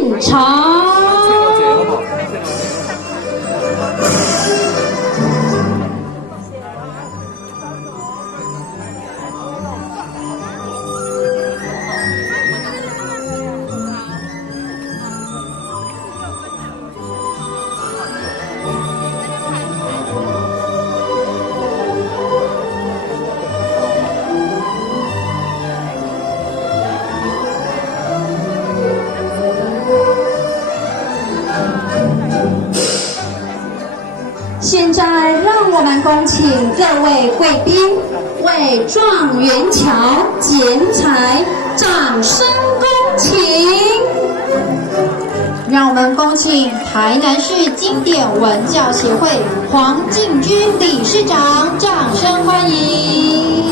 进场。现在让我们恭请各位贵宾为状元桥剪彩，掌声恭请！让我们恭请台南市经典文教协会黄敬军理事长，掌声欢迎！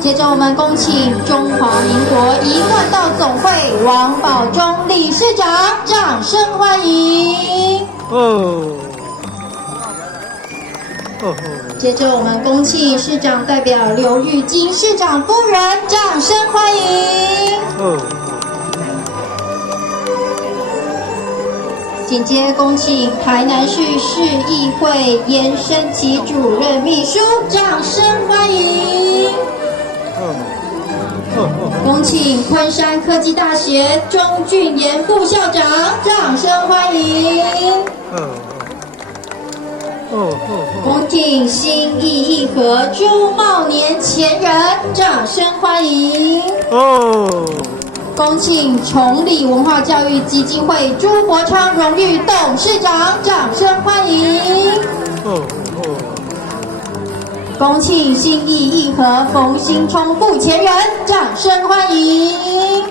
接着我们恭请中华民国一贯道总会王宝忠理事长，掌声欢迎。接着我们恭请市长代表刘玉金市长夫人，掌声欢迎。紧接恭请台南市市议会严升旗主任秘书，掌声欢迎。恭请昆山科技大学钟俊言副校长，掌声欢迎。恭请新义义和朱茂年前人，掌声欢迎。恭请崇礼文化教育基金会朱国昌荣誉董事长，掌声欢迎。恭请新义义和冯兴冲副前人，掌声欢迎。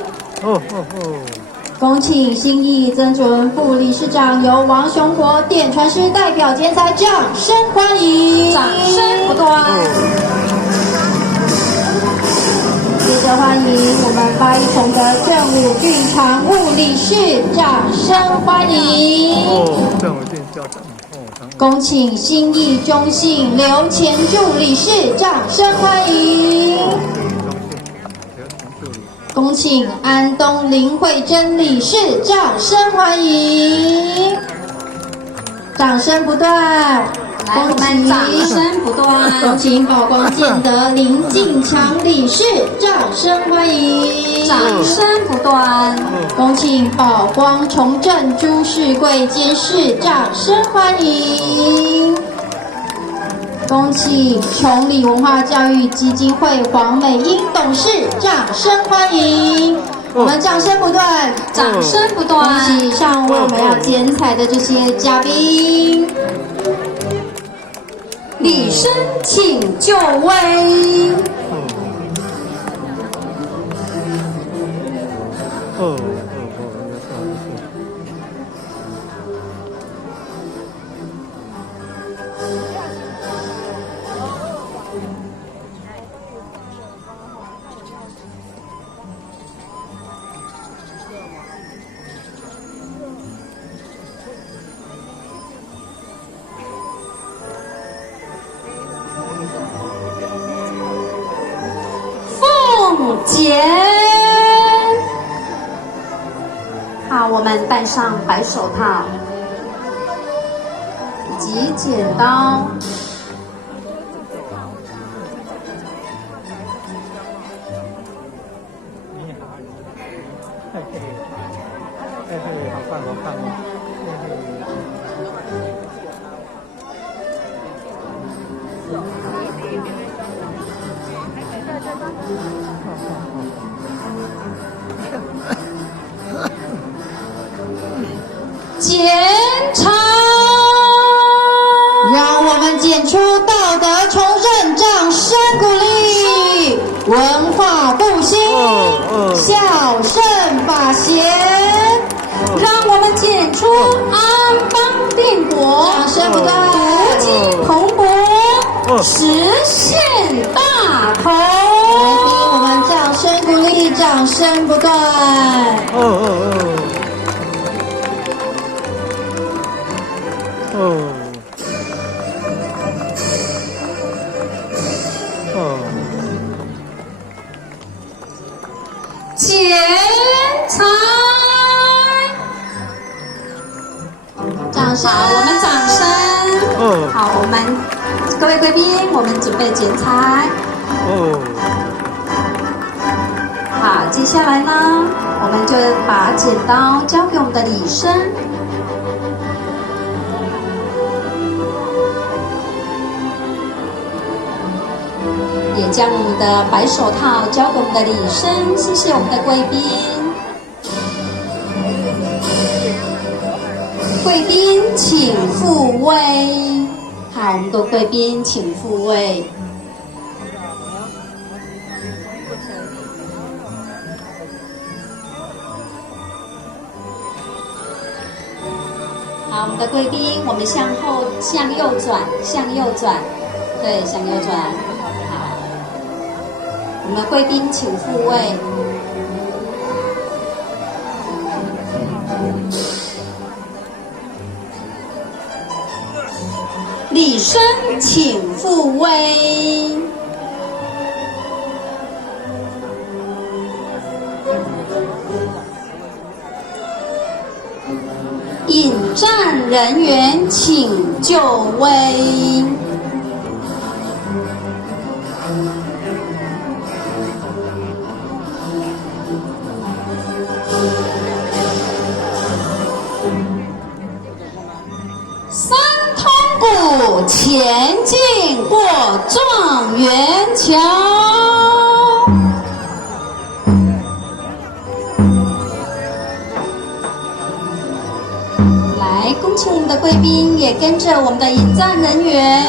恭请新义曾准副理事长由王雄国点传师代表剪彩，掌声欢迎，掌声不断。接着欢迎我们八一重的郑武俊常务理事，掌声欢迎。郑武俊校长。恭请新义中信刘前助理事，掌声欢迎。恭请安东林慧珍理事，掌声欢迎。掌声不断，恭喜掌声不断。恭请宝光建德林敬强理事，掌声欢迎。掌声不断。恭请宝光重振朱世贵监事，掌声欢迎。恭请崇礼文化教育基金会黄美英董事，掌声欢迎。我们掌声不断，掌声不断。恭喜上为我们要剪彩的这些嘉宾，礼生请就位。剪好，我们戴上白手套以及剪刀。你好，嘿嘿，嘿嘿，好棒好棒，嘿嘿。剪彩，让我们剪出道德重振，掌声鼓励。文化复兴，孝顺法贤，让我们剪出安邦定国，掌声不断，国际蓬勃，实现大同。来宾，我们掌声鼓励，掌声不断。剪彩。掌声！好，我们掌声。好，我们各位贵宾，我们准备剪彩。好，接下来呢，我们就把剪刀交给我们的礼生。也将我们的白手套交给我们的礼生，谢谢我们的贵宾。贵宾请复位。好，我们的贵宾请复位。好，我们的贵宾，我们向右转，向右转，对，向右转。好，我们贵宾请复位。礼生请复位。引战人员请就位。三通鼓前进过状元桥。来，恭请我们的贵宾也跟着我们的引战人员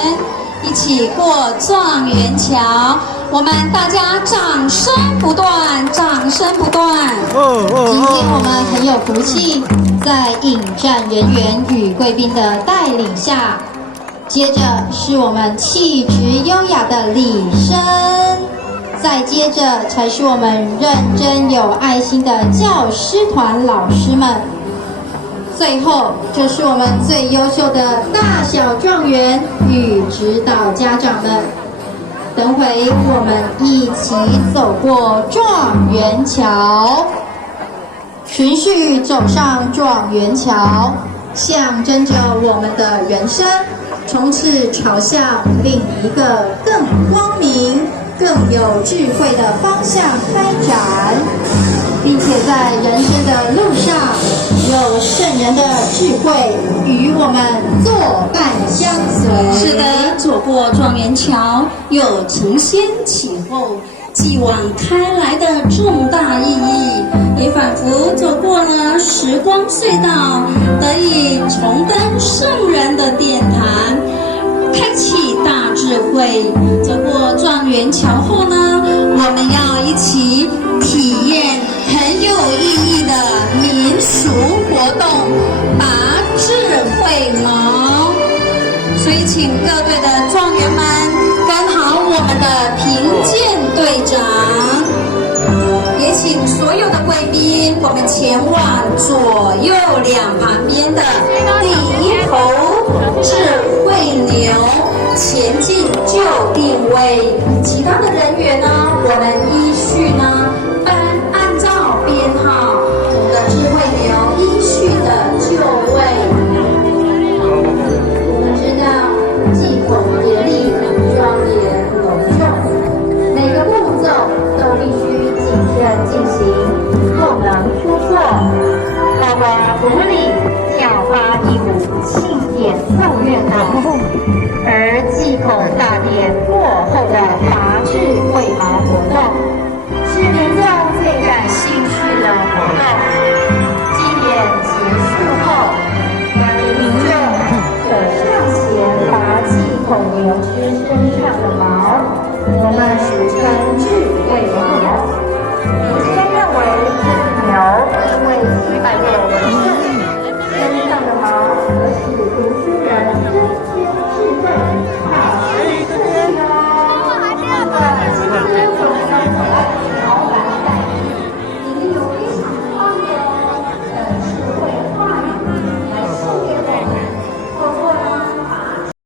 一起过状元桥。我们大家掌声不断，掌声不断。今天我们很有福气，在引战人员与贵宾的带领下，接着是我们气质优雅的礼生，再接着才是我们认真有爱心的教师团老师们，最后就是我们最优秀的大小状元与指导家长们。等会我们一起走过状元桥，循序走上状元桥，象征着我们的人生从此朝向另一个更光明、更有智慧的方向开展，并且在人生的路上有圣人的智慧与我们作伴相随。是的，走过状元桥，有承先启后、继往开来的重大意义，也仿佛走过了时光隧道，得以重登圣人的殿堂，开启大智慧。走过状元桥后呢，我们要一起体验很有意义的民俗活动，拔智慧矛。所以请各队的状元们跟好我们的评鉴队长，也请所有的贵宾，我们前往左右两旁边的第一头智慧牛前进就定位。其他的人员呢，我们